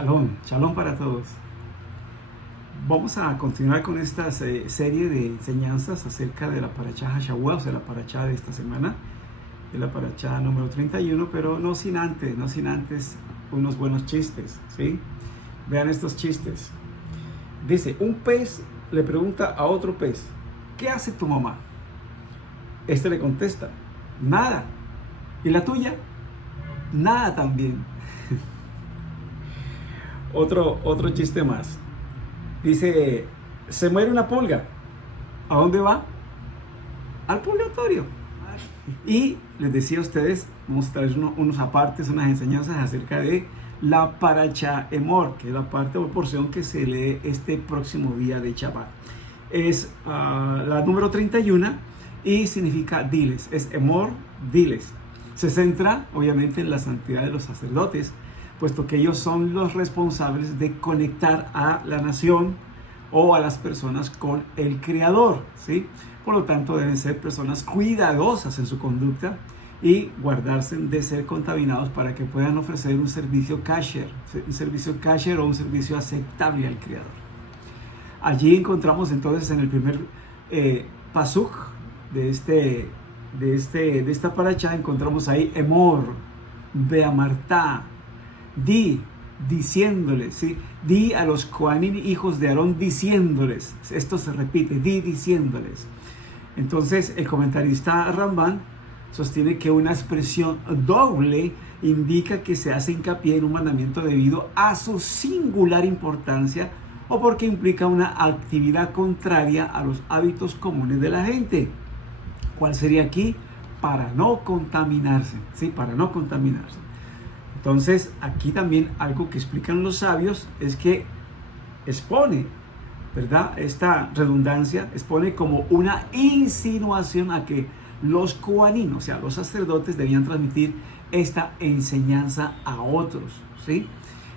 Shalom, shalom para todos. Vamos a continuar con esta serie de enseñanzas acerca de la parashá Hashawá, o sea, la parashá de esta semana, de la parashá número 31, pero no sin antes unos buenos chistes, ¿sí? Vean estos chistes. Dice, un pez le pregunta a otro pez, ¿qué hace tu mamá? Este le contesta, nada. ¿Y la tuya? Nada también. Otro chiste más. Dice, se muere una pulga. ¿A dónde va? Al purgatorio. Y les decía a ustedes, vamos a traer unos apartes, unas enseñanzas acerca de la parashá Emor, que es la parte o porción que se lee este próximo día de Shabbat. Es la número 31 y significa diles. Es Emor, diles. Se centra obviamente en la santidad de los sacerdotes, puesto que ellos son los responsables de conectar a la nación o a las personas con el Creador, ¿sí? Por lo tanto, deben ser personas cuidadosas en su conducta y guardarse de ser contaminados para que puedan ofrecer un servicio kasher o un servicio aceptable al Creador. Allí encontramos entonces en el primer pasuk de esta parashá, encontramos ahí Emor, Beamartá, diciéndoles, ¿sí? Di a los Kohanim, hijos de Aarón, diciéndoles. Esto se repite, diciéndoles. Entonces, el comentarista Ramban sostiene que una expresión doble indica que se hace hincapié en un mandamiento debido a su singular importancia o porque implica una actividad contraria a los hábitos comunes de la gente. ¿Cuál sería aquí? Para no contaminarse, ¿sí? Para no contaminarse. Entonces, aquí también algo que explican los sabios es que expone, ¿verdad? Esta redundancia expone como una insinuación a que los kohanim, o sea, los sacerdotes, debían transmitir esta enseñanza a otros, ¿sí?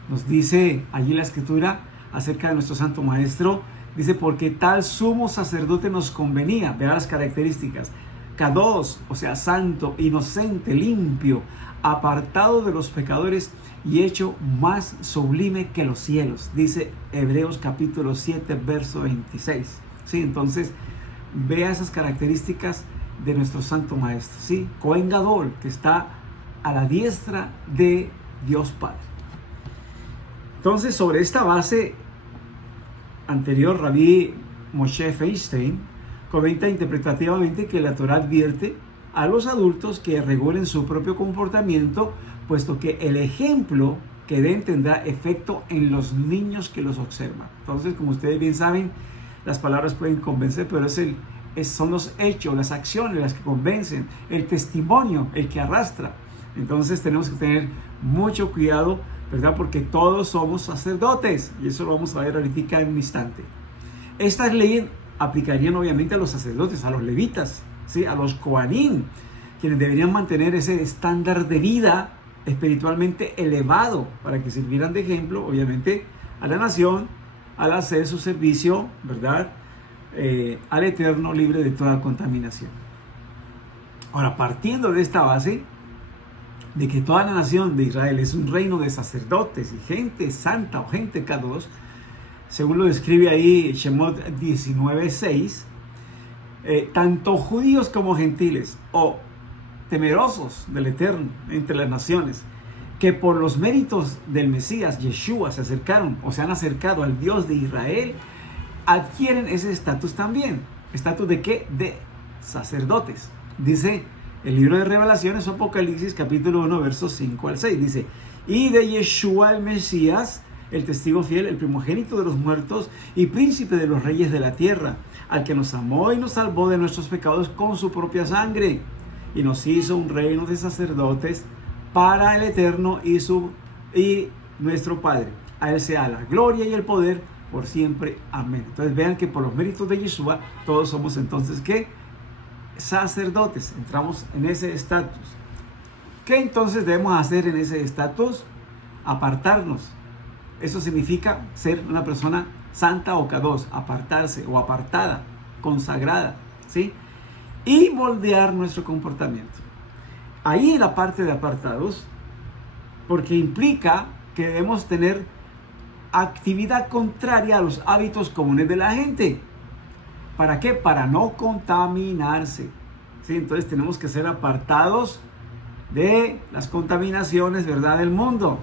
Nos dice allí la escritura acerca de nuestro santo maestro, dice, porque tal sumo sacerdote nos convenía, verá las características, Kadosh, o sea, santo, inocente, limpio, apartado de los pecadores y hecho más sublime que los cielos, dice Hebreos capítulo 7, verso 26. ¿Sí? Entonces, vea esas características de nuestro santo maestro, ¿sí? Cohen Gadol, que está a la diestra de Dios Padre. Entonces, sobre esta base anterior, Rabbi Moshe Feinstein comenta interpretativamente que la Torá advierte a los adultos que regulen su propio comportamiento, puesto que el ejemplo que den tendrá efecto en los niños que los observan. Entonces, como ustedes bien saben, las palabras pueden convencer, pero son los hechos, las acciones las que convencen, el testimonio, el que arrastra. Entonces tenemos que tener mucho cuidado, ¿verdad? Porque todos somos sacerdotes, y eso lo vamos a ver ahorita en un instante. Estas leyes aplicarían obviamente a los sacerdotes, a los levitas, ¿sí? A los kohanim, quienes deberían mantener ese estándar de vida espiritualmente elevado para que sirvieran de ejemplo, obviamente, a la nación al hacer su servicio, ¿verdad? Al Eterno, libre de toda contaminación. Ahora, partiendo de esta base, de que toda la nación de Israel es un reino de sacerdotes y gente santa o gente kadosh, según lo describe ahí Shemot 19:6, tanto judíos como gentiles o temerosos del Eterno entre las naciones, que por los méritos del Mesías, Yeshua, se acercaron o se han acercado al Dios de Israel, adquieren ese estatus también. ¿Estatus de qué? De sacerdotes. Dice el libro de Revelaciones, Apocalipsis, capítulo 1, versos 5 al 6. Dice, y de Yeshua el Mesías, el testigo fiel, el primogénito de los muertos y príncipe de los reyes de la tierra, al que nos amó y nos salvó de nuestros pecados con su propia sangre, y nos hizo un reino de sacerdotes para el Eterno y nuestro Padre. A Él sea la gloria y el poder por siempre. Amén. Entonces vean que por los méritos de Yeshua, todos somos entonces, ¿qué? Sacerdotes. Entramos en ese estatus. ¿Qué entonces debemos hacer en ese estatus? Apartarnos. Eso significa ser una persona santa o kadosh, apartarse o apartada, consagrada, ¿sí? Y moldear nuestro comportamiento. Ahí en la parte de apartados, porque implica que debemos tener actividad contraria a los hábitos comunes de la gente. ¿Para qué? Para no contaminarse. ¿Sí? Entonces tenemos que ser apartados de las contaminaciones, ¿verdad?, del mundo,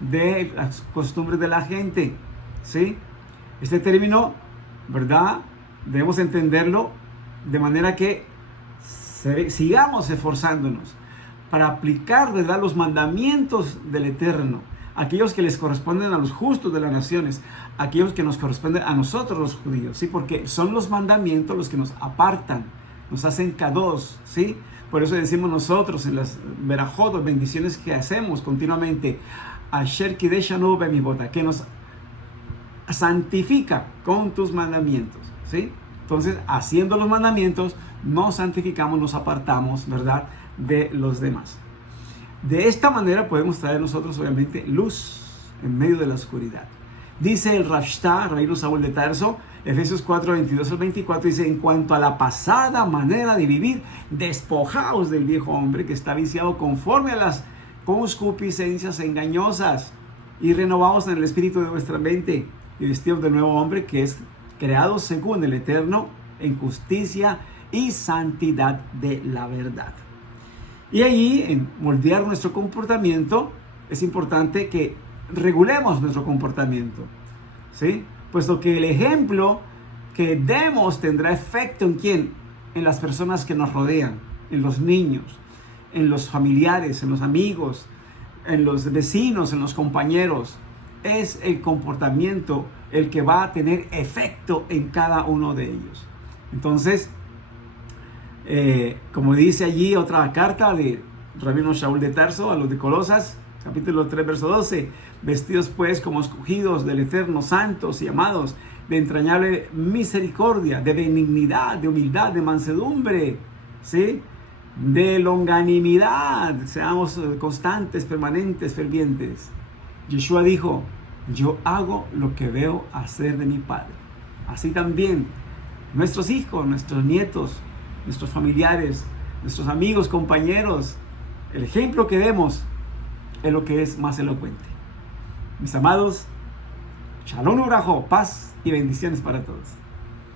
de las costumbres de la gente. ¿Sí? Este término, ¿verdad?, debemos entenderlo de manera que sigamos esforzándonos para aplicar, ¿verdad?, los mandamientos del Eterno, aquellos que les corresponden a los justos de las naciones, aquellos que nos corresponden a nosotros los judíos, ¿sí? Porque son los mandamientos los que nos apartan, nos hacen kadosh, ¿sí? Por eso decimos nosotros en las verajot, bendiciones que hacemos continuamente, Asher kideshanu b'mivota, que nos santifica con tus mandamientos, ¿sí? Entonces, haciendo los mandamientos, nos santificamos, nos apartamos, ¿verdad?, de los demás. De esta manera podemos traer nosotros, obviamente, luz en medio de la oscuridad. Dice el Rav Shta, Rabino Saúl de Tarso, Efesios 4, 22 al 24, dice: en cuanto a la pasada manera de vivir, despojaos del viejo hombre que está viciado conforme a las concupiscencias engañosas, y renovaos en el espíritu de vuestra mente, y vestidos del nuevo hombre que es creado según el Eterno en justicia y santidad de la verdad. Y allí, en moldear nuestro comportamiento, es importante que regulemos nuestro comportamiento, ¿sí? Puesto que el ejemplo que demos tendrá efecto ¿en quién? En las personas que nos rodean, en los niños, en los familiares, en los amigos, en los vecinos, en los compañeros. Es el comportamiento el que va a tener efecto en cada uno de ellos. Entonces, como dice allí otra carta de Rabino Shaul de Tarso a los de Colosas, capítulo 3, verso 12, vestidos pues como escogidos del Eterno, santos y amados, de entrañable misericordia, de benignidad, de humildad, de mansedumbre, ¿sí?, de longanimidad, seamos constantes, permanentes, fervientes. Yeshua dijo: yo hago lo que veo hacer de mi Padre. Así también nuestros hijos, nuestros nietos, nuestros familiares, nuestros amigos, compañeros, el ejemplo que demos es lo que es más elocuente. Mis amados, Shalom Urajo, paz y bendiciones para todos.